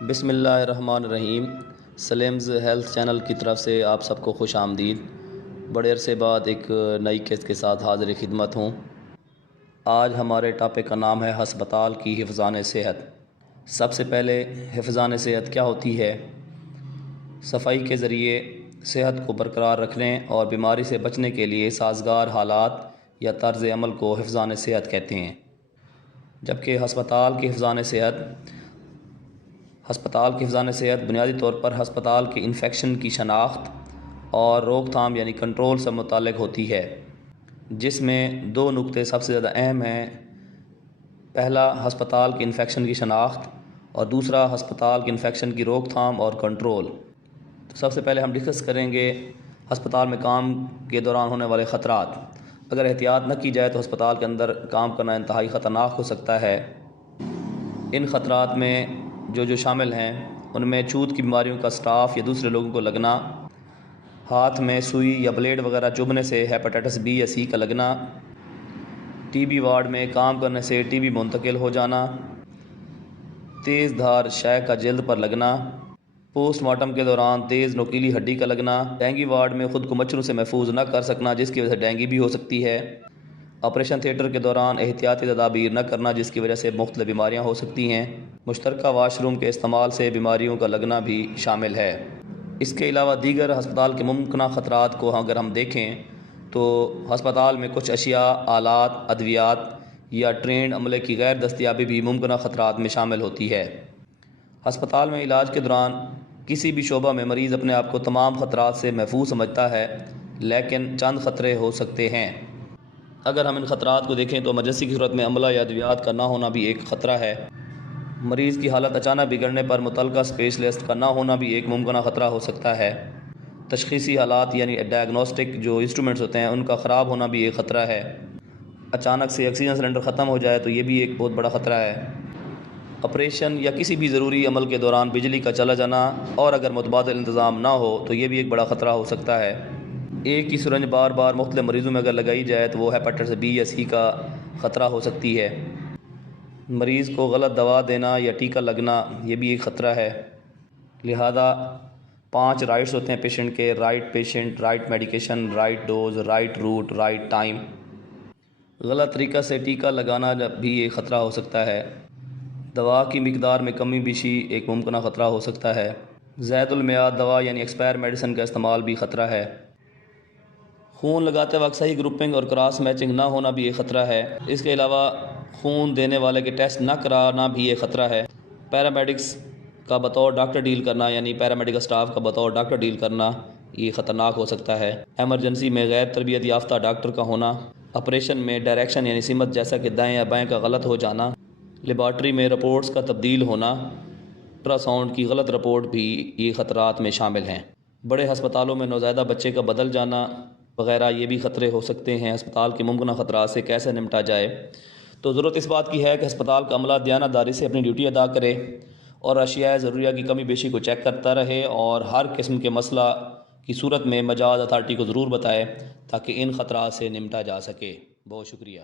بسم اللہ الرحمن الرحیم۔ سلیمز ہیلتھ چینل کی طرف سے آپ سب کو خوش آمدید۔ بڑے عرصے بعد ایک نئی کیس کے ساتھ حاضر خدمت ہوں۔ آج ہمارے ٹاپک کا نام ہے ہسپتال کی حفظان صحت۔ سب سے پہلے حفظان صحت کیا ہوتی ہے؟ صفائی کے ذریعے صحت کو برقرار رکھنے اور بیماری سے بچنے کے لیے سازگار حالات یا طرز عمل کو حفظان صحت کہتے ہیں، جبکہ ہسپتال کی حفظان صحت بنیادی طور پر ہسپتال کے انفیکشن کی شناخت اور روک تھام یعنی کنٹرول سے متعلق ہوتی ہے، جس میں دو نقطے سب سے زیادہ اہم ہیں۔ پہلا ہسپتال کے انفیکشن کی شناخت اور دوسرا ہسپتال کے انفیکشن کی روک تھام اور کنٹرول۔ تو سب سے پہلے ہم ڈسکس کریں گے ہسپتال میں کام کے دوران ہونے والے خطرات۔ اگر احتیاط نہ کی جائے تو ہسپتال کے اندر کام کرنا انتہائی خطرناک ہو سکتا ہے۔ ان خطرات میں جو شامل ہیں ان میں چھوت کی بیماریوں کا سٹاف یا دوسرے لوگوں کو لگنا، ہاتھ میں سوئی یا بلیڈ وغیرہ چبھنے سے ہیپاٹائٹس بی یا سی کا لگنا، ٹی بی وارڈ میں کام کرنے سے ٹی بی منتقل ہو جانا، تیز دھار شے کا جلد پر لگنا، پوسٹ مارٹم کے دوران تیز نوکیلی ہڈی کا لگنا، ڈینگی وارڈ میں خود کو مچھروں سے محفوظ نہ کر سکنا جس کی وجہ سے ڈینگی بھی ہو سکتی ہے، آپریشن تھیٹر کے دوران احتیاطی تدابیر نہ کرنا جس کی وجہ سے مختلف بیماریاں ہو سکتی ہیں، مشترکہ واش روم کے استعمال سے بیماریوں کا لگنا بھی شامل ہے۔ اس کے علاوہ دیگر ہسپتال کے ممکنہ خطرات کو اگر ہم دیکھیں تو ہسپتال میں کچھ اشیاء، آلات، ادویات یا ٹرینڈ عملے کی غیر دستیابی بھی ممکنہ خطرات میں شامل ہوتی ہے۔ ہسپتال میں علاج کے دوران کسی بھی شعبہ میں مریض اپنے آپ کو تمام خطرات سے محفوظ سمجھتا ہے، لیکن چند خطرے ہو سکتے ہیں۔ اگر ہم ان خطرات کو دیکھیں تو ایمرجنسی کی صورت میں عملہ یا ادویات کا نہ ہونا بھی ایک خطرہ ہے۔ مریض کی حالت اچانک بگڑنے پر متعلقہ اسپیشلسٹ کا نہ ہونا بھی ایک ممکنہ خطرہ ہو سکتا ہے۔ تشخیصی حالات یعنی ڈائگنوسٹک جو انسٹرومنٹس ہوتے ہیں ان کا خراب ہونا بھی ایک خطرہ ہے۔ اچانک سے آکسیجن سلنڈر ختم ہو جائے تو یہ بھی ایک بہت بڑا خطرہ ہے۔ آپریشن یا کسی بھی ضروری عمل کے دوران بجلی کا چلا جانا اور اگر متبادل انتظام نہ ہو تو یہ بھی ایک بڑا خطرہ ہو سکتا ہے۔ ایک ہی سرنج بار بار مختلف مریضوں میں اگر لگائی جائے تو وہ ہیپاٹائٹس بی یا سی کا خطرہ ہو سکتی ہے۔ مریض کو غلط دوا دینا یا ٹیکہ لگنا یہ بھی ایک خطرہ ہے۔ لہذا 5 رائٹس ہوتے ہیں پیشنٹ کے: right patient, right medication, right dose, right route, right time. غلط طریقہ سے ٹیکہ لگانا بھی ایک خطرہ ہو سکتا ہے۔ دوا کی مقدار میں کمی بیشی ایک ممکنہ خطرہ ہو سکتا ہے۔ زائد المیعاد دوا یعنی ایکسپائر میڈیسن کا استعمال بھی خطرہ ہے۔ خون لگاتے وقت صحیح گروپنگ اور کراس میچنگ نہ ہونا بھی ایک خطرہ ہے۔ اس کے علاوہ خون دینے والے کے ٹیسٹ نہ کرانا بھی ایک خطرہ ہے۔ پیرامیڈکس کا بطور ڈاکٹر ڈیل کرنا یعنی پیرامیڈیکل سٹاف کا بطور ڈاکٹر ڈیل کرنا یہ خطرناک ہو سکتا ہے۔ ایمرجنسی میں غیر تربیت یافتہ ڈاکٹر کا ہونا، آپریشن میں ڈائریکشن یعنی سمت جیسا کہ دائیں یا بائیں کا غلط ہو جانا، لیبارٹری میں رپورٹس کا تبدیل ہونا، الٹرا ساؤنڈ کی غلط رپورٹ بھی یہ خطرات میں شامل ہیں۔ بڑے ہسپتالوں میں نوزائیدہ بچے کا بدل جانا وغیرہ یہ بھی خطرے ہو سکتے ہیں۔ ہسپتال کے ممکنہ خطرات سے کیسے نمٹا جائے؟ تو ضرورت اس بات کی ہے کہ ہسپتال کا عملہ دیانت داری سے اپنی ڈیوٹی ادا کرے اور اشیاء ضروریہ کی کمی بیشی کو چیک کرتا رہے اور ہر قسم کے مسئلہ کی صورت میں مجاز اتھارٹی کو ضرور بتائے تاکہ ان خطرات سے نمٹا جا سکے۔ بہت شکریہ۔